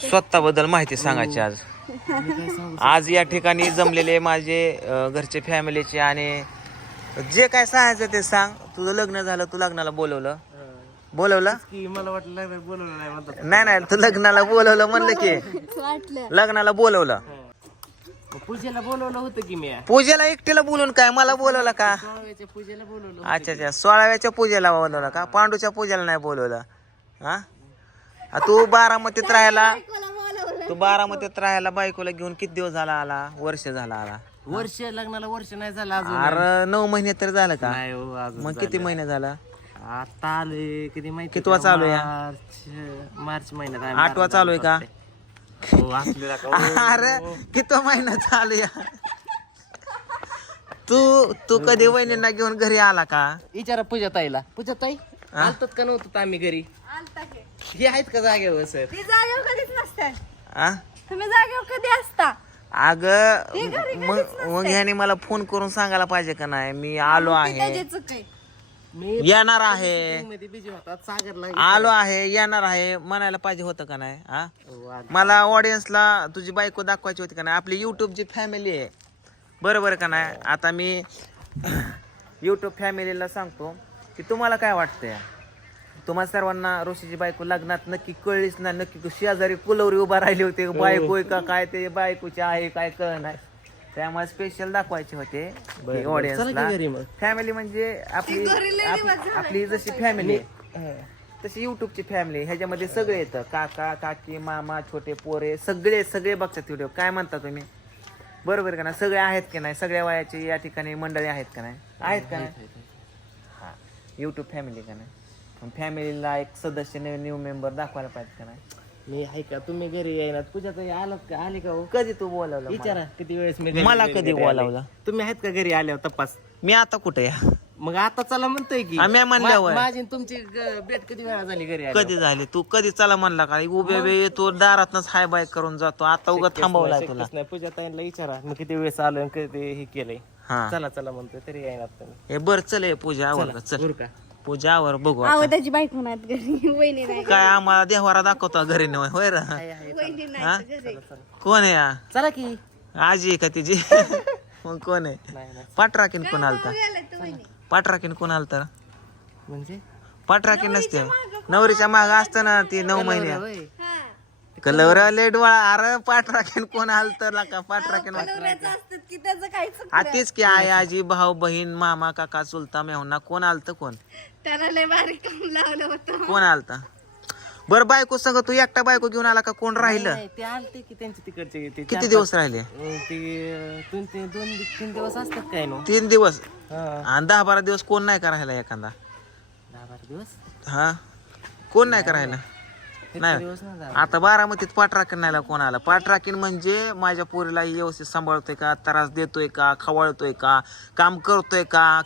स्वतःबद्दल माहिती सांगायची आज. आज या ठिकाणी जमलेले माझे घरचे फॅमिलीचे आणि जे काय सांगायचं ते सांग. तुझं लग्न झालं तू लग्नाला बोलवलं. बोलवलं? की मला वाटलं बोलवलं नाही नाही नाही तू लग्नाला बोलवलं म्हणलं की. वाटलं. लग्नाला बोलवलं. पूजेला बोलवलं होतं की मी. पूजेला एकटीला बोलून काय? मला बोलवलं का? पूजेला बोलवलं अच्छा अच्छा. सोळाव्याच्या पूजेला बोलवलं का? पांडूच्या पूजेला नाही बोलवलं. हा? आ, तू बारामतीत राहायला? तू बारामतीत राहायला बायकोला घेऊन किती दिवस झाला आला? वर्ष झाला आला. वर्ष लग्नाला वर्ष नाही झालं अजून. अरे नऊ महिने तर झालं का? नाही हो अजून मग किती महिने झाला? आता आले किती माहिती कितवा चालू आहे? मार्च मार्च महिन्यात आम्ही आठवा चालू आहे का? हो असलेला का अरे किती महिना चालू या तू तू कधी वहिनींना घेऊन घरी आला का? विचारा पूजा ताईला पूजा ताई आलतात का नव्हतं आम्ही घरी? हे आहेत का जागेवर सर? ती जागेवर कधीच नसते आ? तुम्ही जागेवर कधी असता? अग मग मग ह्याने मला फोन करून सांगायला पाहिजे का नाही? मी आलो आहे. त्याची चूक आहे. मी येणार आहे. मध्ये बिझी होता सागरला आलो आहे येणार आहे. म्हणायला पाहिजे होतं का नाही? हा हो, आलं. मला ऑडियन्सला तुझी बायको दाखवायची होती का नाही? आपली युट्यूबची फॅमिली आहे. बरोबर का नाही? आता मी युट्यूब फॅमिलीला सांगतो की तुम्हाला काय वाटतंय? तुम्हाला सर्वांना ऋषीची बायको लग्नात नक्की कळलीच ना नक्की शेजारी कुलवरी उभा राहिली होती. बायको आहे का? काय ते? बायकोची आहे काय कळ नाही त्यामुळे स्पेशल दाखवायचे होते ऑडियन्सला फॅमिली म्हणजे आपली आपली- जशी फॅमिली तशी युट्यूबची फॅमिली ह्याच्यामध्ये सगळे येतं. काका काकी मामा छोटे पोरे सगळे सगळे बघतात व्हिडिओ काय म्हणता तुम्ही? बरोबर का नाही? सगळे आहेत की नाही? सगळ्या वयाचे या ठिकाणी मंडळी आहेत का नाही? आहेत का नाही? हा. युट्यूब फॅमिली का नाही? फॅमिलीला एक सदस्य न्यू न्यू मेंबर दाखवायला पाहिजे का नाही? मी आहे का? तुम्ही घरी येणार पूजा ताई आलात का? आले का हो? कधी तू बोलावलं? विचारा किती वेळेस मी घरी- मला घरी कधी आले. बोलावलं? तुम्ही आहेत का घरी आल्यावर? तपास. मी आता कुठे या? मग आता चला म्हणतोय की. आम्ही म्हणल्यावर. मा- माझी आणि तुमची ग- भेट कधी वेळा झाली घरी आल्यावर? कधी झाली तू? कधी चला म्हणला का? उभे वे येतो दारातनच हाय बाय करून जातो. आता उगा थांबवलाय तुला शक्यच नाही. पूजा ताईंना विचारा. मी किती वेळेस आलो आणि कधी हे केलंय. हा. चला चला म्हणतोय तरी येणार तुम्ही. हे बर चल हे पूजा चल बरं का पूजा आवर बघू. त्याची बायको नाहीत घरी वहिनी नाही. काय आम्हाला देवारा दाखवतो घरी नाही होय रा? वहिनी हा? नाही घरी. कोण आहे हा? चला की. आजी आहे का तिची? मग कोण आहे? नाही नाही. पाठराखीन कोण आलता गेले तर? वहिनी? पाठराखीन कोण आलता म्हणजे? पाठराखीन नसते. नवरीच्या माग असतं ना ती नऊ महिने. होय. हा. कलवर लय डोळा अरे पाठराखीन कोण आलतं का पाठराखीन नवऱ्याचं असतात की त्याचं हा की आई आजी भाऊ बहीण मामा काका चुलता मेहुणा कोण आलतं कोण? त्याला लय बारीक काम लावलं होतं. कोण आलता? बर बायको संग तू एकटा बायको घेऊन आला का? कोण राहिलं? नाही, ते आलते की त्यांचे तिकडचे किती दिवस राहिले? ते दोन तीन दोन तीन दिवस असतात काय नो तीन दिवस? हा. आणि दहा बारा दिवस कोण नाही करायला एखादा? दहा बारा दिवस? हा? कोण नाही करायला किती नाही. दिवस नाही झाले. आता बारामतीत पाठराखीन नाही कोण आला पाठराखीन म्हणजे माझ्या पोरीला व्यवस्थित सांभाळतोय का? त्रास देतोय का? खवळतोय का? काम करतोय का?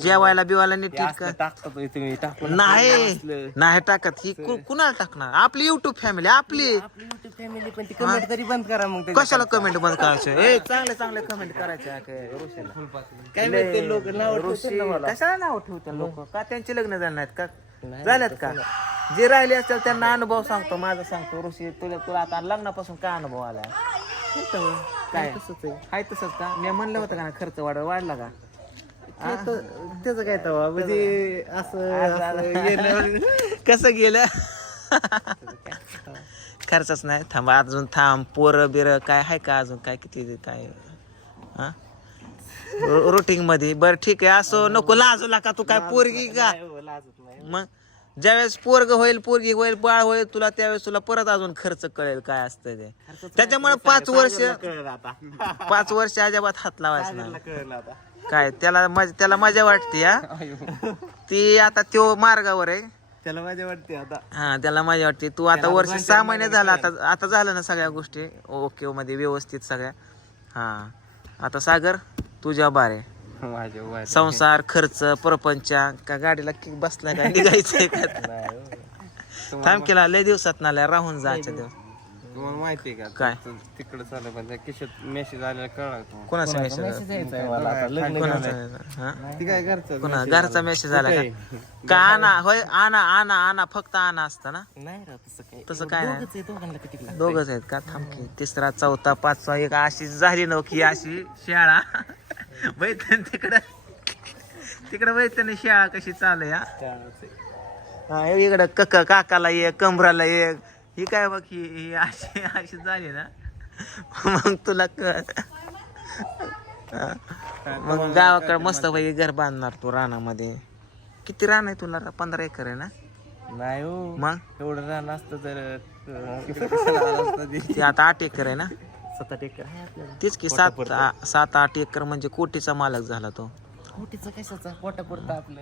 जेवायला बिवायला नीट तुम्ही. टाकून नाही. नाही टाकत. ही कु- कुणाला टाकणार? आपली युट्यूब फॅमिली आपली. आपली युट्यूब फॅमिली पण ती कमेंट तरी बंद करा मग. कशाला कमेंट बंद करायचे? ए चांगले चांगले कमेंट करायचे काय? ऋषीला. काय माहिती लोक? नाव ऋषी कशाला नाव ठेवतात लोक? का त्यांचे लग्न झाले नाहीत का? झाल्यात का? जे राहिले असतील त्यांना अनुभव सांगतो माझा सांगतो. ऋषी तुला तुला आता लग्नापासून काय अनुभव आलाय? काय? तसंच आहे. हाय तसंच का? मी म्हणलं होतं का ना खर्च वाढ वाढला का? त्याचं काय तवा? म्हणजे असं कसं गेलं? खर्चच नाही. थांब अजून थांब. पोर बिर काय आहे का अजून? काय किती काय हा रुटीन मध्ये. बर ठीक आहे. असो नको. लाजू का तू काय पोरगी का? हो, मग? ज्यावेळेस पोरग होईल पोरगी होईल बाळ होईल तुला त्यावेळेस तुला परत अजून खर्च कळेल काय असतं ते. त्याच्यामुळे पाच वर्ष पाच वर्ष अजिबात हात लावायचं नाही. काय त्याला मज- त्याला मजा वाटते हा? ती आता त्यो मार्गावर आहे. त्याला माझ्या वाटते आता. हा त्याला मजा वाटते. तू आता वर्ष सहा महिने झाला आता आता झालं ना सगळ्या गोष्टी? ओके मध्ये व्यवस्थित सगळ्या. हा. आता सागर तुझ्या बारे. माझ्या संसार खर्च प्रपंच का गाडीला किक बसला का निघायचंय का? थांब केला लय दिवसात नाल्या राहून जायच्या दिवस. तुम्हाला माहिती आहे का? काय? तिकडे पण किशोर मेसेज आलेला कळला तुम्हाला. कोणाचा मेसेज हा? ती काय घरचं कोणा घरचा मेसेज आला का? का आणा होय आणा आणा आणा फक्त आणा असतं ना? नाही राव तसं काय. तसं काय नाही. दोघंच आहे, दोघांना किती लागतं? दोघच आहेत का? थांबकी तिसरा चौथा पाचवा एक अशी झाली नव्हती अशी शाळा. बैठन तिकडं तिकडं बैठन शाळा कशी चालू या हा, इकडं कक काकाला एक कमराला एक. ही काय बघ ही ही अशी अशी झाली ना. मग तुला कळ. मग गावाकडे मस्त पैकी घर बांधणार तू रानामध्ये. किती रान आहे तुला? पंधरा एकर आहे ना? नाही हो. मग? एवढं रान असतं तर? ते आता आठ एकर आहे ना? सात आठ एकर आहे आपल्याला. तेच की सात आ- सात आठ एकर म्हणजे कोटीचा मालक झाला तो. कशाचा? पोटा पुरता आपलं.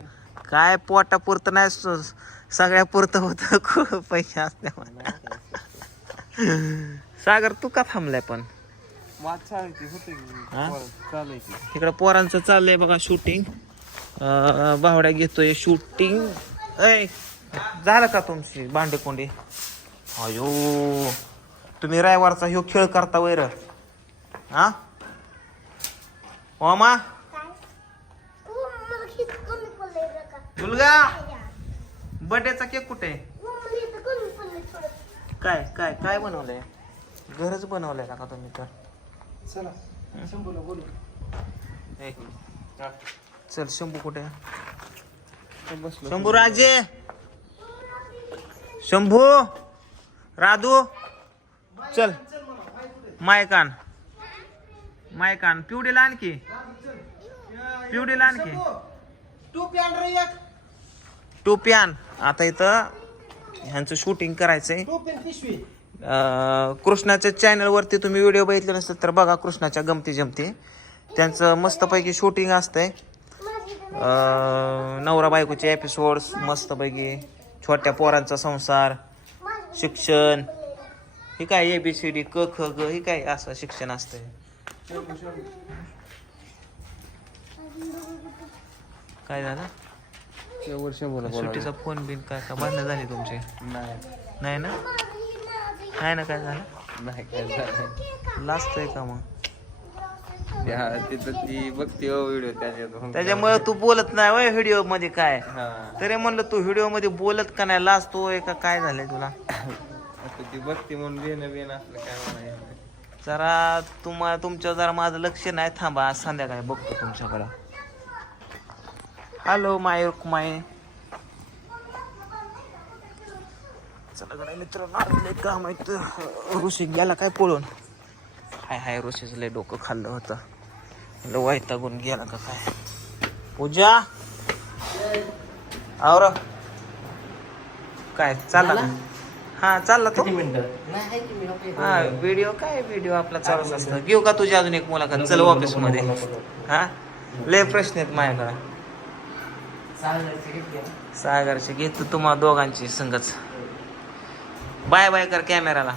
काय पोटा पुरतं नाही स- सगळ्या पुरतं होतं. खूप पैसे असल्यामुळे सागर तू का थांबलाय पण? चालायची होते. हा? चालायची तिकडं पोरांचं चाललंय बघा शूटिंग बावड्या घेतोय शूटिंग ऐ झालं का तुमची भांडे कोंडे अयो. तुम्ही रविवारचा ह्यो खेळ करता वैर. हा? ओमा मुलगा? बर्थडेचा केक कुठे काय काय काय बनवलंय? घरच बनवलंय का तुम्ही तर? ए, चल शंभू कुठे? शंभू राजे! शंभू! राधू! चल. मायकान मायकान पिवडीला आणखी पिवडीला आणखी टोपी आण आता इथं ह्यांचं शूटिंग करायचंय. अं, कृष्णाच्या चॅनलवरती तुम्ही व्हिडिओ बघितले नसतील तर बघा कृष्णाच्या गमती जमती. त्यांचं मस्तपैकी शूटिंग असतंय. अं, नवरा बायकोचे एपिसोड्स मस्तपैकी छोट्या पोरांचा संसार शिक्षण हे काय ए बी सी डी क ख ग हे काय असं शिक्षण असतंय? काय झालं? वर्ष बोला सुट्टीचा फोन बिन काय का बंद झाली तुमची? नाही. ना? नाही ना काय झालं? नाही काय झालं? लाजतोय का मग? त्या तिथं ती बघते हो व्हिडिओ त्याच्यात त्याच्यामुळे तू बोलत नाही वय व्हिडिओमध्ये काय. हा. तरी म्हणलं तू व्हिडिओमध्ये बोलत का नाही? लाजतोय का? काय झालंय तुला? ती बघते म्हणून बेन बेन असलं काय म्हणायचं. जरा तुम्हा तुमच्या जरा माझं लक्ष नाही थांबा आज संध्याकाळी बघतो तुमच्याकडं हॅलो माय माय चला गड्या मित्र लागले का माहीत ऋषी गेला काय पळून? हाय हाय ऋषीच लय डोकं खाल्लं होतं. म्हणलं वैतागून गेला का काय? पूजा? आवर. काय चालला? हा चालला तो. हा व्हिडिओ काय व्हिडिओ आपला चालूच असतं. घेऊ का तुझी अजून एक मुलाखत? चल ऑफिसमध्ये. हा? लय प्रश्न आहेत माझ्याकडे. सागरचे घेतो तुम्हा दोघांची संगच. बाय बाय कर कॅमेराला